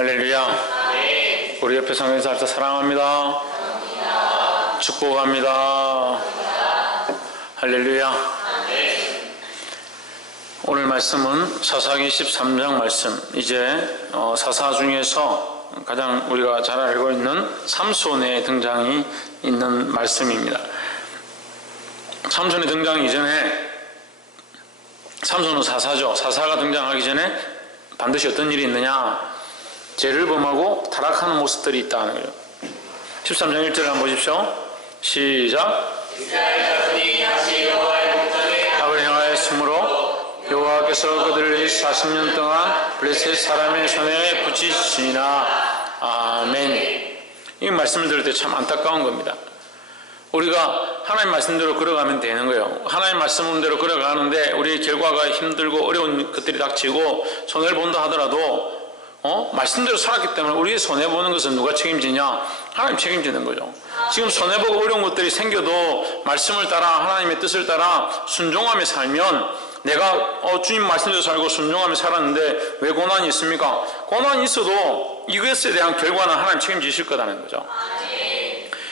할렐루야. 우리 옆에 성경에서 할때 사랑합니다. 축복합니다. 할렐루야. 오늘 말씀은 사사기 13장 말씀. 이제 사사 중에서 가장 우리가 잘 알고 있는 삼손의 등장이 있는 말씀입니다. 삼손의 등장 이전에, 삼손은 사사죠. 사사가 등장하기 전에 반드시 어떤 일이 있느냐? 죄를 범하고 타락하는 모습들이 있다는 거예요. 13장 1절을 한번 보십시오. 시작. 악을 행하였으므로 여호와께서 그들을 40년 동안 블레셋 사람의 손에 붙이시니라. 아멘. 이 말씀을 들을 때 참 안타까운 겁니다. 우리가 하나님 말씀대로 걸어가면 되는 거예요. 하나님 말씀대로 걸어가는데 우리의 결과가 힘들고 어려운 것들이 닥치고 손해본다 하더라도 말씀대로 살았기 때문에 우리의 손해보는 것은 누가 책임지냐? 하나님 책임지는 거죠. 지금 손해보고 어려운 것들이 생겨도 말씀을 따라 하나님의 뜻을 따라 순종하며 살면, 내가 주님 말씀대로 살고 순종하며 살았는데 왜 고난이 있습니까? 고난이 있어도 이것에 대한 결과는 하나님 책임지실 거라는 거죠.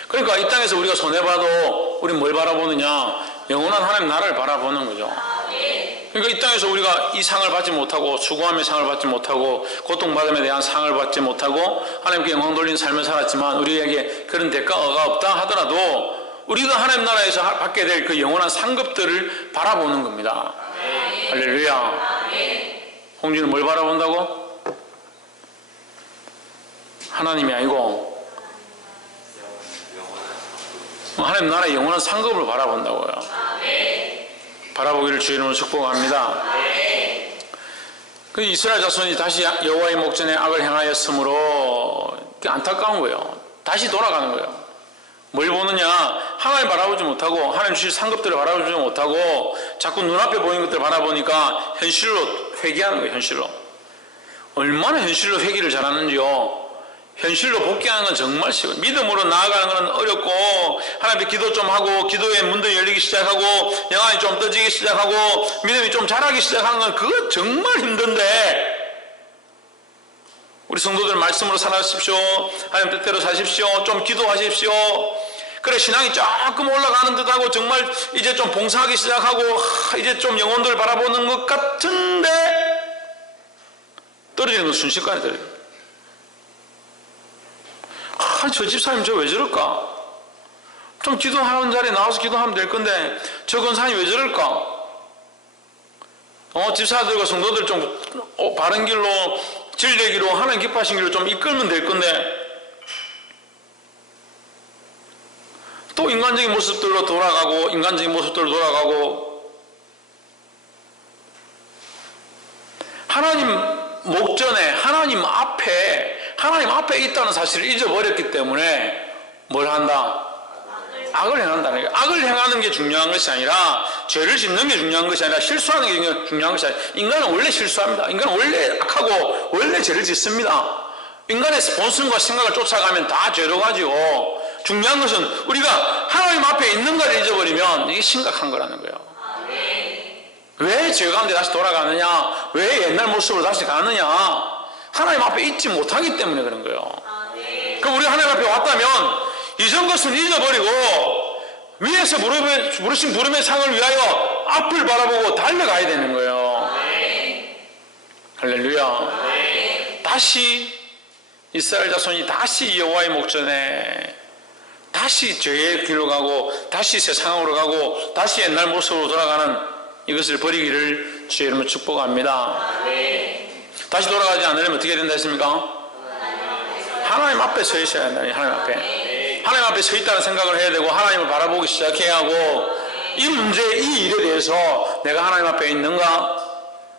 그러니까 이 땅에서 우리가 손해봐도 우리는 뭘 바라보느냐? 영원한 하나님 나라를 바라보는 거죠. 그러니까 이 땅에서 우리가 이 상을 받지 못하고, 수고함의 상을 받지 못하고, 고통받음에 대한 상을 받지 못하고 하나님께 영광 돌리는 삶을 살았지만 우리에게 그런 대가가 없다 하더라도 우리가 하나님 나라에서 받게 될 그 영원한 상급들을 바라보는 겁니다. 할렐루야. 홍진은 뭘 바라본다고? 하나님이 아니고 하나님 나라의 영원한 상급을 바라본다고요. 바라보기를 주의 이름으로 축복합니다. 그 이스라엘 자손이 다시 여호와의 목전에 악을 행하였으므로 안타까운 거예요. 다시 돌아가는 거예요. 뭘 보느냐? 하나님 바라보지 못하고 하나님 주실 상급들을 바라보지 못하고 자꾸 눈앞에 보이는 것들을 바라보니까 현실로 회개하는 거예요. 현실로. 얼마나 현실로 회개를 잘하는지요. 현실로 복귀하는 건 정말 쉬워요. 믿음으로 나아가는 건 어렵고, 하나님 앞에 기도 좀 하고, 기도의 문들이 열리기 시작하고, 영안이 좀 떠지기 시작하고, 믿음이 좀 자라기 시작하는 건 그거 정말 힘든데, 우리 성도들 말씀으로 살아십시오. 하나님 뜻대로 사십시오. 좀 기도하십시오. 그래, 신앙이 조금 올라가는 듯하고, 정말 이제 좀 봉사하기 시작하고, 이제 좀 영혼들을 바라보는 것 같은데, 떨어지는 건 순식간에 떨어져요. 저 집사님 저 왜 저럴까? 좀 기도하는 자리에 나와서 기도하면 될 건데 저 권사님 왜 저럴까? 집사들과 성도들 좀 바른 길로, 진리의 길로, 하나님 기뻐하신 길로 좀 이끌면 될 건데 또 인간적인 모습들로 돌아가고, 인간적인 모습들로 돌아가고, 하나님 목전에, 하나님 앞에 있다는 사실을 잊어버렸기 때문에 뭘 한다? 악을 행한다는 거예요. 악을 행하는 게 중요한 것이 아니라, 죄를 짓는 게 중요한 것이 아니라, 실수하는 게 중요한 것이 아니라, 인간은 원래 실수합니다. 인간은 원래 악하고 원래 죄를 짓습니다. 인간의 본성과 생각을 쫓아가면 다 죄로 가지고, 중요한 것은 우리가 하나님 앞에 있는 걸 잊어버리면 이게 심각한 거라는 거예요. 왜 죄 가운데 다시 돌아가느냐? 왜 옛날 모습으로 다시 가느냐? 하나님 앞에 있지 못하기 때문에 그런 거예요. 그럼 우리가 하나님 앞에 왔다면 이전 것은 잊어버리고 위에서 부르신 부름의 상을 위하여 앞을 바라보고 달려가야 되는 거예요. 할렐루야. 다시 이스라엘 자손이 다시 여호와의 목전에 다시 죄의 길로 가고, 다시 세상으로 가고, 다시 옛날 모습으로 돌아가는 이것을 버리기를 주의 이름으로 축복합니다. 다시 돌아가지 않으려면 어떻게 된다 했습니까? 하나님 앞에 서 있어야 한다. 하나님 앞에 서 있다는 생각을 해야 되고, 하나님을 바라보기 시작해야 하고, 이 문제, 이 일에 대해서 내가 하나님 앞에 있는가?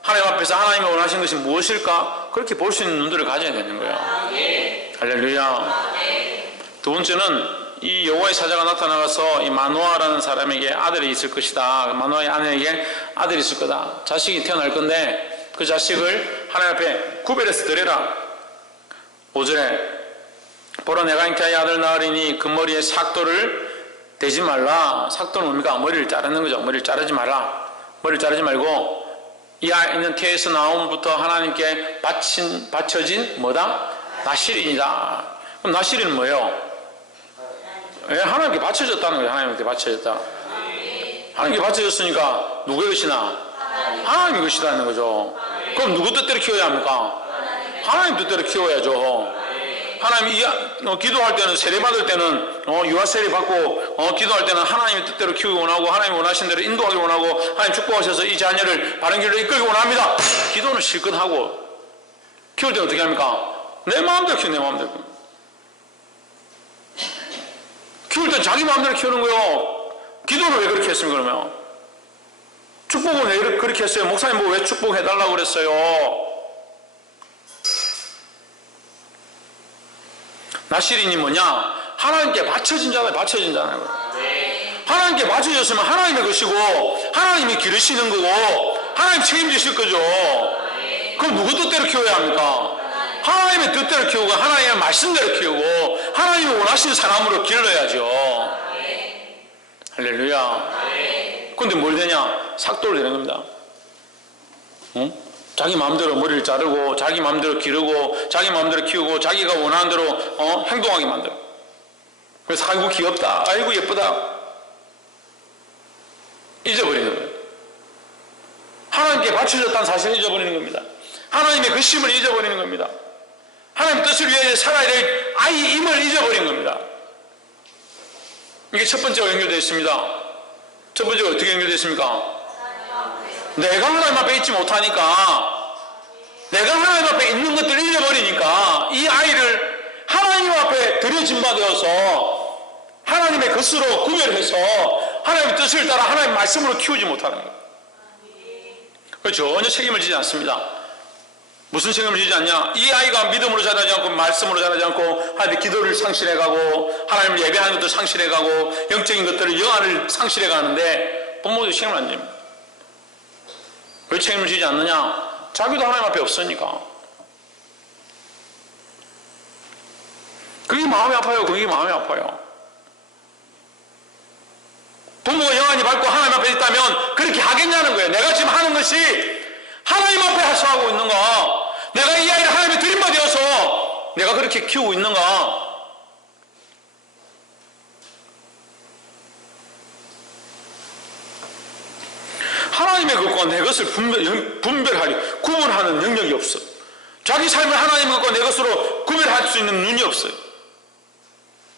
하나님 앞에서 하나님이 원하신 것이 무엇일까? 그렇게 볼 수 있는 눈들을 가져야 되는 거예요. 할렐루야. 두 번째는 이 여호와의 사자가 나타나서 이 마노아라는 사람에게 아들이 있을 것이다. 마노아의 아내에게 아들이 있을 거다. 자식이 태어날 건데 그 자식을 하나님 앞에 구별해서 드려라. 5절에 보라, 내가 잉태하여 아들 낳으리니 그 머리에 삭도를 대지 말라. 삭도는 뭡니까? 머리를 자르는 거죠. 머리를 자르지 말라. 머리를 자르지 말고 이 아이는 태에서 나옴부터 하나님께 바쳐진 뭐다? 나실인이다. 그럼 나실인은 뭐예요? 하나님께 바쳐졌다는 거예요. 하나님께 바쳐졌다. 하나님께 바쳐졌으니까 누구의 것이나? 하나님의 것이라는 거죠. 그럼 누구 뜻대로 키워야 합니까? 하나님 뜻대로 키워야죠. 하나님 기도할 때는, 세례 받을 때는 유아 세례 받고 기도할 때는 하나님의 뜻대로 키우기 원하고, 하나님 원하신 대로 인도하기 원하고, 하나님 축복하셔서 이 자녀를 바른 길로 이끌기 원합니다. 기도는 실컷 하고, 키울 때 어떻게 합니까? 내 마음대로 키워. 내 마음대로 키울 때 자기 마음대로 키우는 거요. 기도는 왜 그렇게 했습니까? 그러면 축복은 왜 그렇게 했어요? 목사님 뭐 왜 축복해달라고 그랬어요? 나실인이 뭐냐? 하나님께 바쳐진 자는 바쳐진 자는 거예요. 하나님께 바쳐졌으면 하나님의 것이고, 하나님이 기르시는 거고, 하나님 책임지실 거죠. 그럼 누구 뜻대로 키워야 합니까? 하나님의 뜻대로 키우고, 하나님의 말씀대로 키우고, 하나님이 원하시는 사람으로 길러야죠. 할렐루야. 근데 뭘 되냐? 삭도를 되는 겁니다. 응? 자기 마음대로 머리를 자르고, 자기 마음대로 기르고, 자기 마음대로 키우고, 자기가 원하는 대로 행동하게 만들어. 그래서 아이고 귀엽다, 아이고 예쁘다, 잊어버리는 거예요. 하나님께 바쳐졌다는 사실을 잊어버리는 겁니다. 하나님의 그 심을 잊어버리는 겁니다. 하나님 뜻을 위해 살아야 될 아이임을 잊어버린 겁니다. 이게 첫 번째가 연결되어 있습니다. 첫 번째가 어떻게 연결되어 있습니까? 내가 하나님 앞에 있지 못하니까, 내가 하나님 앞에 있는 것들을 잃어버리니까 이 아이를 하나님 앞에 드려진 바 되어서 하나님의 것으로 구별해서 하나님의 뜻을 따라 하나님의 말씀으로 키우지 못하는 거예요. 전혀 책임을 지지 않습니다. 무슨 책임을 지지 않냐? 이 아이가 믿음으로 자라지 않고 말씀으로 자라지 않고 하나님의 기도를 상실해가고, 하나님을 예배하는 것도 상실해가고, 영적인 것들을, 영화를 상실해가는데 부모도 책임을 안 집니다. 왜 책임을 지지 않느냐? 자기도 하나님 앞에 없으니까. 그게 마음이 아파요. 그게 마음이 아파요. 부모가 영안이 밝고 하나님 앞에 있다면 그렇게 하겠냐는 거예요. 내가 지금 하는 것이 하나님 앞에 하고 있는가? 내가 이 아이를 하나님의 드림바 되어서 내가 그렇게 키우고 있는가? 하나님의 것과 내 것을 분별하려, 구분하는 능력이 없어. 자기 삶을 하나님의 것과 내 것으로 구별할 수 있는 눈이 없어요.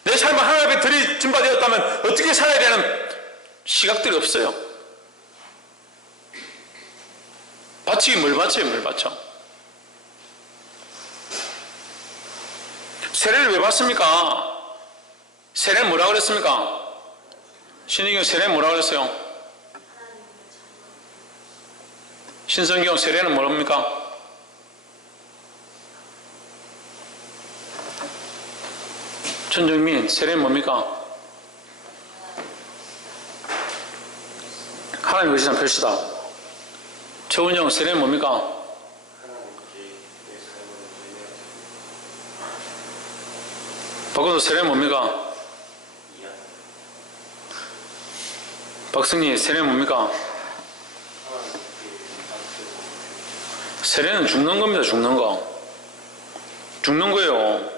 내 삶을 하나님 앞에 드려진 바 되었다면 어떻게 살아야 되는 시각들이 없어요. 바치기 뭘 바쳐요? 뭘 바쳐? 세례를 왜 받습니까? 세례는 뭐라 그랬습니까? 신의경 세례는 뭐라 그랬어요? 신성경 세례는 뭐랍니까? 전정민 세례는 뭡니까? 하나님의 의지한 표시다. 최은영 세례는 뭡니까? 박건도 세례는 뭡니까? 박승리 세례는 뭡니까? 세례는 죽는 겁니다. 죽는 거. 죽는 거예요.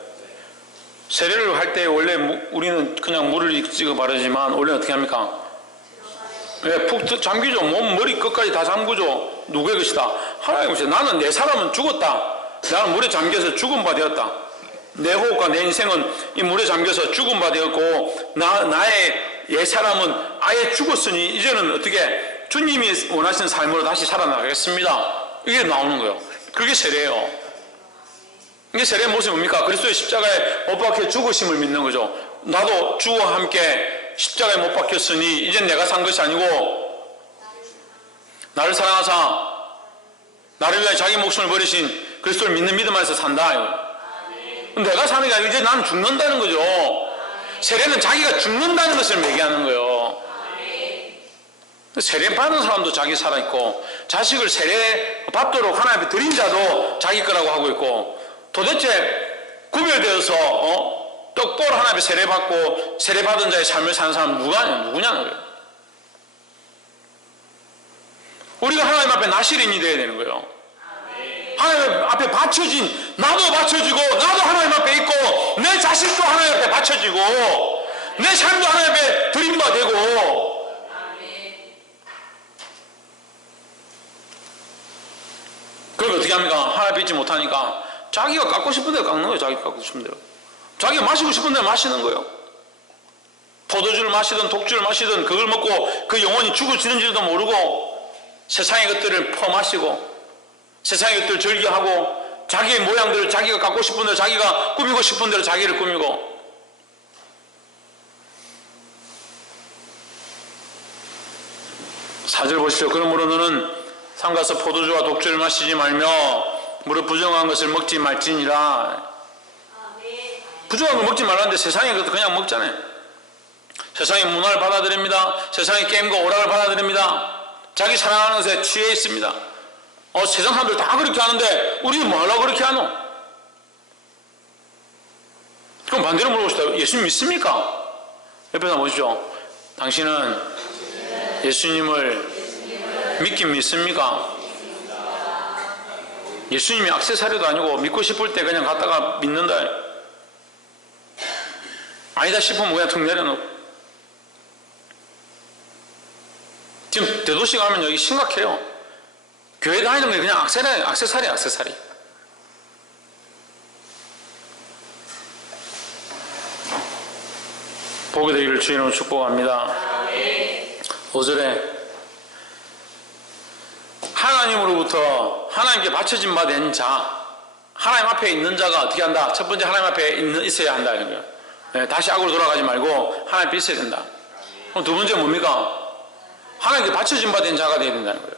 세례를 할 때 원래 우리는 그냥 물을 찍어 바르지만 원래 어떻게 합니까? 예, 푹 잠기죠. 몸 머리 끝까지 다 잠그죠. 누구의 것이다? 하나님의 것이다. 나는 내 사람은 죽었다. 나는 물에 잠겨서 죽은 바 되었다. 내 호흡과 내 인생은 이 물에 잠겨서 죽은 바 되었고, 나의 옛 사람은 아예 죽었으니 이제는 어떻게 주님이 원하시는 삶으로 다시 살아나가겠습니다. 이게 나오는 거예요. 그게 세례예요. 이게 세례의 모습이 뭡니까? 그리스도의 십자가에 못 박혀 죽으심을 믿는 거죠. 나도 주와 함께 십자가에 못 박혔으니 이젠 내가 산 것이 아니고 나를 사랑하사 나를 위해 자기 목숨을 버리신 그리스도를 믿는 믿음 안에서 산다. 내가 사는 게 아니고 이제 나는 죽는다는 거죠. 세례는 자기가 죽는다는 것을 얘기하는 거예요. 세례 받은 사람도 자기 살아있고, 자식을 세례 받도록 하나님 앞에 드린 자도 자기 거라고 하고 있고, 도대체 구별되어서 똑바로 하나님 앞에 세례 받고 세례 받은 자의 삶을 사는 사람은 누구냐는 거예요. 우리가 하나님 앞에 나실인이 되어야 되는 거예요. 하나님 앞에 바쳐진, 나도 바쳐지고 나도 하나님 맞춰지고 내 삶도 하나님 앞에 드린 바 되고 그걸 어떻게 합니까? 하나님 믿지 못하니까 자기가 깎고 싶은 대로 깎는 거예요. 자기가 깎고 싶은 대로. 자기가 마시고 싶은 대로 마시는 거예요. 포도주를 마시든 독주를 마시든 그걸 먹고 그 영혼이 죽어지는지도 모르고 세상의 것들을 퍼마시고 세상의 것들을 즐겨하고 자기의 모양들을 자기가 갖고 싶은 대로 자기가 꾸미고 싶은 대로 자기를 꾸미고 사절 보시죠. 그러므로 너는 삼가서 포도주와 독주를 마시지 말며 무릇 부정한 것을 먹지 말지니라. 부정한 걸 먹지 말라는데 세상의 것도 그냥 먹잖아요. 세상의 문화를 받아들입니다. 세상의 게임과 오락을 받아들입니다. 자기 사랑하는 것에 취해 있습니다. 세상 사람들 다 그렇게 하는데 우리는 뭐 하려고 그렇게 하노? 그럼 반대로 물어봅시다. 예수님 믿습니까? 옆에서 보시죠. 당신은 예수님을 믿긴 믿습니까? 예수님이 액세서리도 아니고 믿고 싶을 때 그냥 갔다가 믿는다. 아니다 싶으면 그냥 턱 내려놓고. 지금 대도시 가면 여기 심각해요. 교회 다니는 게 그냥 액세서리. 보게 되기를 주의 이름으로 축복합니다. 5절에 하나님으로부터 하나님께 바쳐진 바 된 자, 하나님 앞에 있는 자가 어떻게 한다? 첫 번째 하나님 앞에 있어야 한다는 거예요. 네, 다시 악으로 돌아가지 말고 하나님 앞에 있어야 된다. 그럼 두 번째 뭡니까? 하나님께 바쳐진 바 된 자가 되어야 된다는 거예요.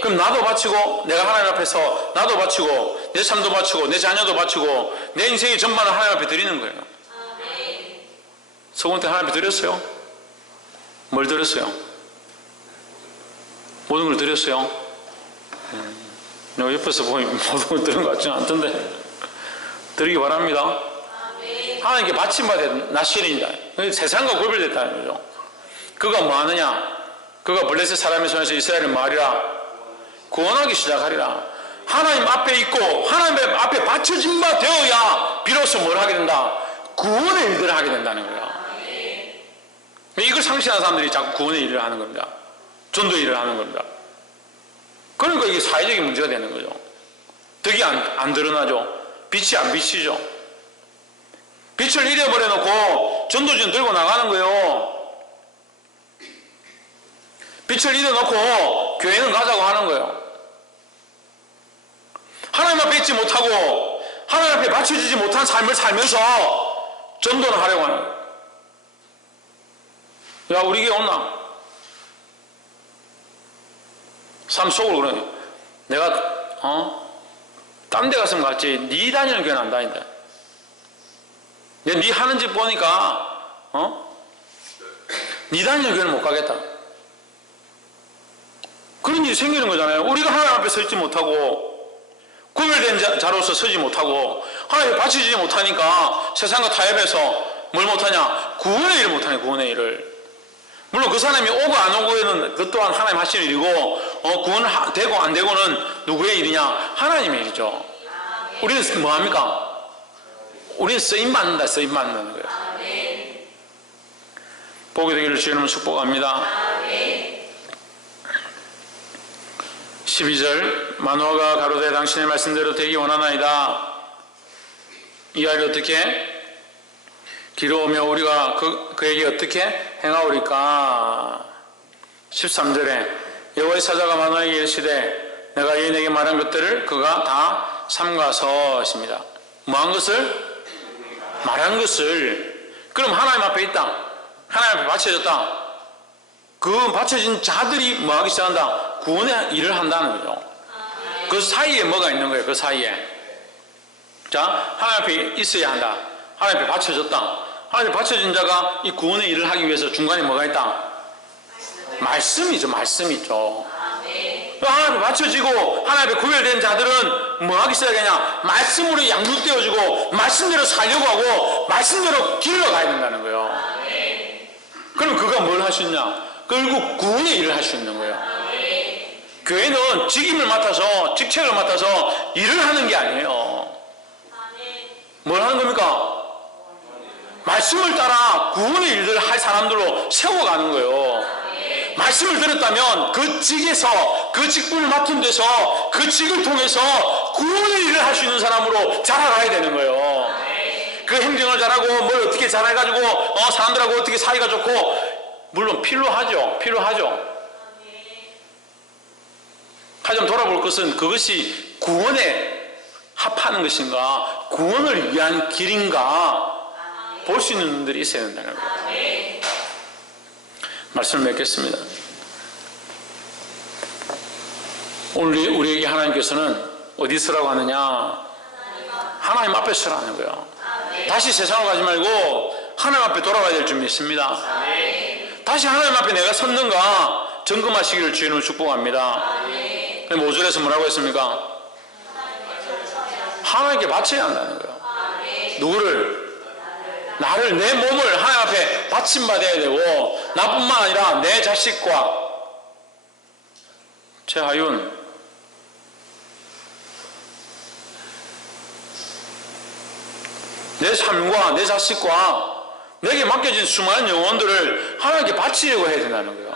그럼 나도 바치고 내가 하나님 앞에서 나도 바치고 내 삶도 바치고 내 자녀도 바치고 내 인생의 전반을 하나님 앞에 드리는 거예요. 서구 때 하나님 앞에 드렸어요? 뭘 드렸어요? 모든 걸 드렸어요? 옆에서 보면 모든 걸 드린 것 같지는 않던데 드리기 바랍니다. 하나님께 바친 바 된 나시린이다. 세상과 구별됐다는 거죠. 그가 뭐 하느냐? 그가 블레셋 사람의 손에서 이스라엘을 말이라 구원하기 시작하리라. 하나님 앞에 있고 하나님 앞에 바쳐진 바 되어야 비로소 뭘 하게 된다? 구원의 일들을 하게 된다는 거예요. 이걸 상실한 사람들이 자꾸 구원의 일을 하는 겁니다. 전도의 일을 하는 겁니다. 그러니까 이게 사회적인 문제가 되는 거죠. 덕이 안 드러나죠. 빛이 안 비치죠. 빛을 잃어버려 놓고 전도지는 들고 나가는 거예요. 빛을 잃어놓고 교회는 가자고 하는 거예요. 하나님 앞에 있지 못하고 하나님 앞에 맞춰지지 못한 삶을 살면서 전도를 하려고 하는 거예요. 야, 우리 교회 온나? 삶 속으로 그래. 내가 딴 데 갔으면 갔지 네 다니는 교회는 안 다닌다. 내가 네 하는 집 보니까 네 다니는 교회는 못 가겠다. 그런 일이 생기는 거잖아요. 우리가 하나님 앞에 서 있지 못하고 구별된 자로서 서지 못하고 하나님에 바치지 못하니까 세상과 타협해서 뭘 못하냐? 구원의 일을 못하냐. 구원의 일을. 물론 그 사람이 오고 안 오고에는 그 또한 하나님 하시는 일이고 구원되고 안 되고는 누구의 일이냐? 하나님의 일이죠. 우리는 뭐합니까? 우리는 쓰임받는다. 쓰임받는 거예요. 보게 되기를 주의 이름으로 축복합니다. 12절 마노아가 가로되 당신의 말씀대로 되기 원하나이다. 이 아이를 어떻게 기로우며 우리가 그에게 어떻게 행하오리까. 13절에 여호와의 사자가 마노아에게 이르시되 내가 여인에게 말한 것들을 그가 다 삼가서 했습니다. 뭐한 것을? 말한 것을. 그럼 하나님 앞에 있다. 하나님 앞에 바쳐졌다. 그 바쳐진 자들이 뭐하기 시작한다? 구원의 일을 한다는 거죠. 그 사이에 뭐가 있는 거예요? 그 사이에. 자, 하나님 앞에 있어야 한다. 하나님 앞에 바쳐졌다. 하나님 앞에 바쳐진 자가 이 구원의 일을 하기 위해서 중간에 뭐가 있다? 말씀이죠. 말씀이죠. 하나님 앞에 바쳐지고 하나님 앞에 구별된 자들은 뭐 하기 시작하냐? 말씀으로 양육되어지고 말씀대로 살려고 하고 말씀대로 길러 가야 된다는 거예요. 그럼 그가 뭘 할 수 있냐? 결국 구원의 일을 할 수 있는 거예요. 교회는 직임을 맡아서 직책을 맡아서 일을 하는 게 아니에요. 뭘 하는 겁니까? 말씀을 따라 구원의 일들을 할 사람들로 세워가는 거예요. 말씀을 들었다면 그 직에서, 그 직분을 맡은 데서, 그 직을 통해서 구원의 일을 할 수 있는 사람으로 자라가야 되는 거예요. 그 행정을 잘하고 뭘 어떻게 잘해가지고 사람들하고 어떻게 사이가 좋고, 물론 필요하죠. 하지만 돌아볼 것은 그것이 구원에 합하는 것인가, 구원을 위한 길인가 볼 수 있는 분들이 있어야 된다는 거예요. 말씀을 맺겠습니다. 오늘 우리에게 하나님께서는 어디 서라고 하느냐? 하나님 앞에 서라는 거예요. 다시 세상을 가지 말고 하나님 앞에 돌아가야 될 줄 믿습니다. 다시 하나님 앞에 내가 섰는가 점검하시기를 주님을 축복합니다. 5절에서 뭐라고 했습니까? 하나님께 바쳐야 한다는 거예요. 누구를? 나를, 내 몸을 하나님 앞에 바침받아야 되고, 나뿐만 아니라 내 자식과 최하윤, 내 삶과 내 자식과 내게 맡겨진 수많은 영혼들을 하나님께 바치려고 해야 된다는 거예요.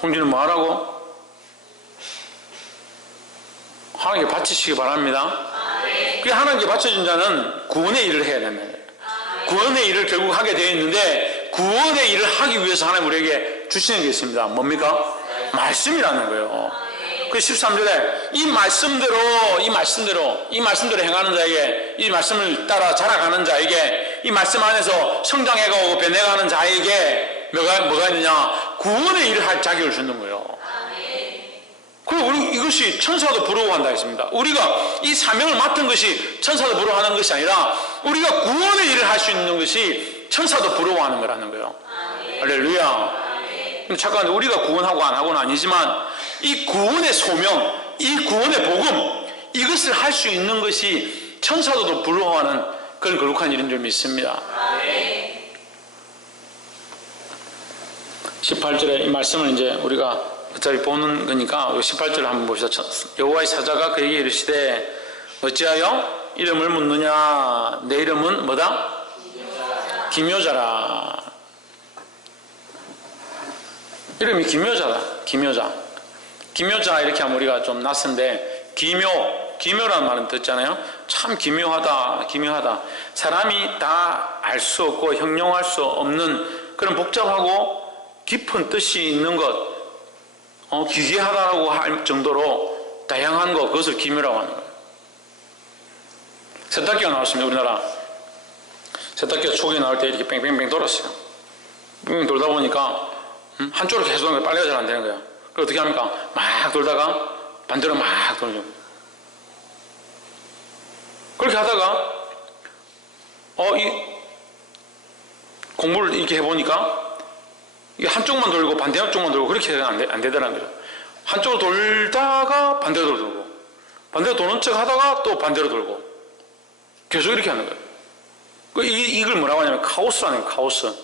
홍준은 뭐 하라고? 하나님께 바치시기 바랍니다. 그 하나님께 바쳐진 자는 구원의 일을 해야 됩니다. 구원의 일을 결국 하게 되어 있는데, 구원의 일을 하기 위해서 하나님 우리에게 주시는 게 있습니다. 뭡니까? 말씀이라는 거예요. 그 13절에 이 말씀대로 행하는 자에게, 이 말씀을 따라 자라가는 자에게, 이 말씀 안에서 성장해가고 변해가는 자에게 뭐가 있느냐? 구원의 일을 할 자격을 주는 거예요. 그리고 이것이 천사도 부러워한다 했습니다. 우리가 이 사명을 맡은 것이 천사도 부러워하는 것이 아니라, 우리가 구원의 일을 할 수 있는 것이 천사도 부러워하는 거라는 거예요. 할렐루야. 근데 잠깐, 우리가 구원하고 안 하고는 아니지만, 이 구원의 소명, 이 구원의 복음, 이것을 할 수 있는 것이 천사도 부러워하는 그런 거룩한 일인 줄 믿습니다. 18절에 이 말씀을 이제 우리가 어차피 보는 거니까 18절을 한번 봅시다. 여호와의 사자가 그에게 이르시되 어찌하여 이름을 묻느냐? 내 이름은 뭐다? 기묘자라. 이름이 기묘자다. 기묘자 이렇게 하면 우리가 좀 낯선데, 기묘라는 말은 듣잖아요. 참 기묘하다. 사람이 다 알 수 없고 형용할 수 없는 그런 복잡하고 깊은 뜻이 있는 것, 기괴하다라고 할 정도로 다양한 것, 그것을 기묘라고 하는 거예요. 세탁기가 나왔습니다. 우리나라 세탁기가 초기에 나올 때 이렇게 뺑뺑뺑 돌았어요. 뺑뺑 돌다 보니까 한쪽으로 계속 돌면 빨래가 잘 안 되는 거예요. 그래서 어떻게 합니까? 막 돌다가 반대로 막 돌죠. 그렇게 하다가 이 공부를 이렇게 해보니까 이게 한쪽만 돌고 반대쪽만 돌고 그렇게 해서는 안 되더라는 거죠. 한쪽으로 돌다가 반대로 돌고, 반대로 도는 척 하다가 또 반대로 돌고, 계속 이렇게 하는 거예요. 이걸 뭐라고 하냐면 카오스라는 거예요.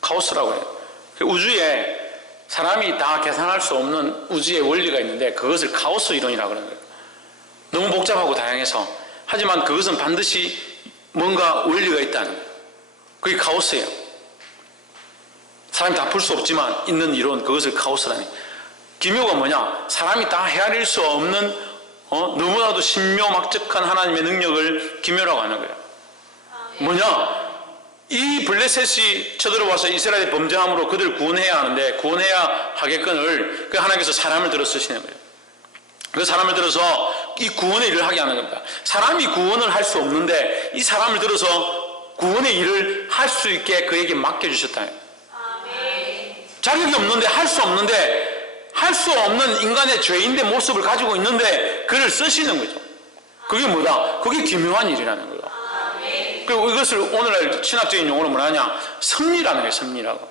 카오스라고 해요. 우주에 사람이 다 계산할 수 없는 우주의 원리가 있는데, 그것을 카오스 이론이라고 그러는 거예요. 너무 복잡하고 다양해서. 하지만 그것은 반드시 뭔가 원리가 있다는 거예요. 그게 카오스예요. 사람이 다 풀 수 없지만 있는 이론, 그것을 카오스라니. 기묘가 뭐냐? 사람이 다 헤아릴 수 없는 너무나도 신묘막측한 하나님의 능력을 기묘라고 하는 거예요. 뭐냐? 이 블레셋이 쳐들어와서 이스라엘의 범죄함으로 그들을 구원해야 하는데, 구원해야 하겠거늘 그 하나님께서 사람을 들어 쓰시는 거예요. 그 사람을 들어서 이 구원의 일을 하게 하는 겁니다. 사람이 구원을 할 수 없는데 이 사람을 들어서 구원의 일을 할 수 있게 그에게 맡겨주셨다. 자격이 없는데, 할 수 없는 인간의 죄인의 모습을 가지고 있는데 그를 쓰시는 거죠. 그게 뭐다? 그게 기묘한 일이라는 거예요. 그리고 이것을 오늘날 신학적인 용어로 뭐라 하냐? 섭리라는 거예요. 섭리라고.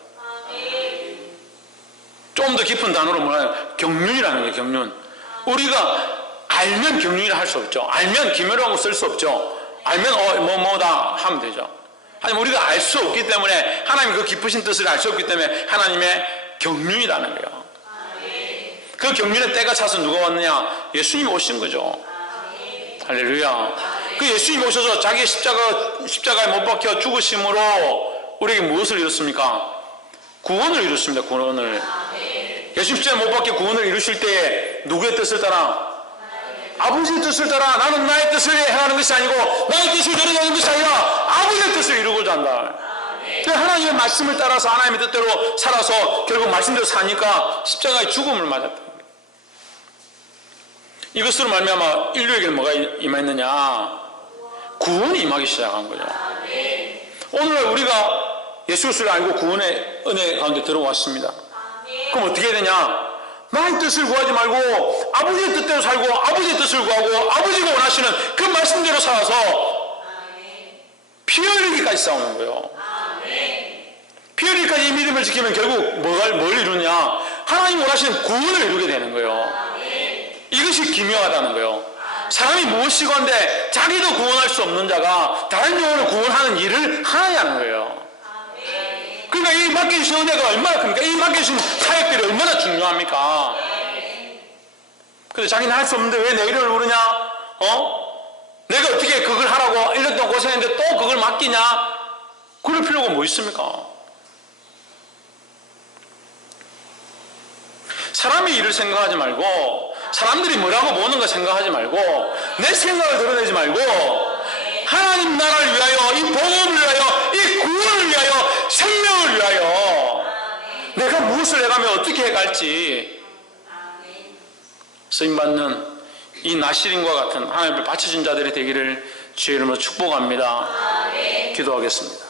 좀 더 깊은 단어로 뭐라 하냐? 경륜이라는 거예요. 경륜. 우리가 알면 경륜이라 할 수 없죠. 알면 기묘라고 쓸 수 없죠. 알면 뭐다 하면 되죠. 하지만 우리가 알 수 없기 때문에, 하나님의 그 깊으신 뜻을 알 수 없기 때문에 하나님의 경륜이라는 거예요. 그 경륜의 때가 차서 누가 왔느냐? 예수님이 오신 거죠. 할렐루야. 그 예수님 오셔서 자기 십자가에 못 박혀 죽으심으로 우리에게 무엇을 이뤘습니까? 구원을 이뤘습니다. 구원을. 예수님 십자가에 못 박혀 구원을 이루실 때에 누구의 뜻을 따라? 아버지의 뜻을 따라. 나는 나의 뜻을 행하는 것이 아니고 나의 뜻을 내려가는 것이 아니라 아버지의 뜻을 이루고자 한다. 하나님의 말씀을 따라서 하나님의 뜻대로 살아서 결국 말씀대로 사니까 십자가의 죽음을 맞았다. 이것으로 말미암아 인류에게는 뭐가 임했느냐? 구원이 임하기 시작한 거죠. 오늘날 우리가 예수 그리스도를 알고 구원의 은혜 가운데 들어왔습니다. 그럼 어떻게 해야 되냐? 나의 뜻을 구하지 말고 아버지의 뜻대로 살고 아버지의 뜻을 구하고 아버지가 원하시는 그 말씀대로 살아서 피 흘리기까지 싸우는 거예요. 피 흘리기까지 이 믿음을 지키면 결국 뭘 이루냐? 하나님 원하시는 구원을 이루게 되는 거예요. 이것이 기묘하다는 거예요. 사람이 무엇이건데 자기도 구원할 수 없는 자가 다른 영혼을 구원하는 일을 하느냐는 거예요. 그러니까 이 맡겨주신 은혜가 얼마나 큽니까? 이 맡겨주신 사역들이 얼마나 중요합니까? 근데 자기는 할 수 없는데 왜 내 일을 모르냐? 내가 어떻게 그걸 하라고 1년 동안 고생했는데 또 그걸 맡기냐? 그럴 필요가 뭐 있습니까? 사람의 일을 생각하지 말고 사람들이 뭐라고 보는 거 생각하지 말고 내 생각을 드러내지 말고 하나님 나라를 위하여 이 복음을 위하여 이 구원을 위하여 생명을 위하여 내가 무엇을 해가며 어떻게 해갈지 쓰임받는 이 나시린과 같은 하나님 앞에 바쳐진 자들이 되기를 주의 이름으로 축복합니다. 기도하겠습니다.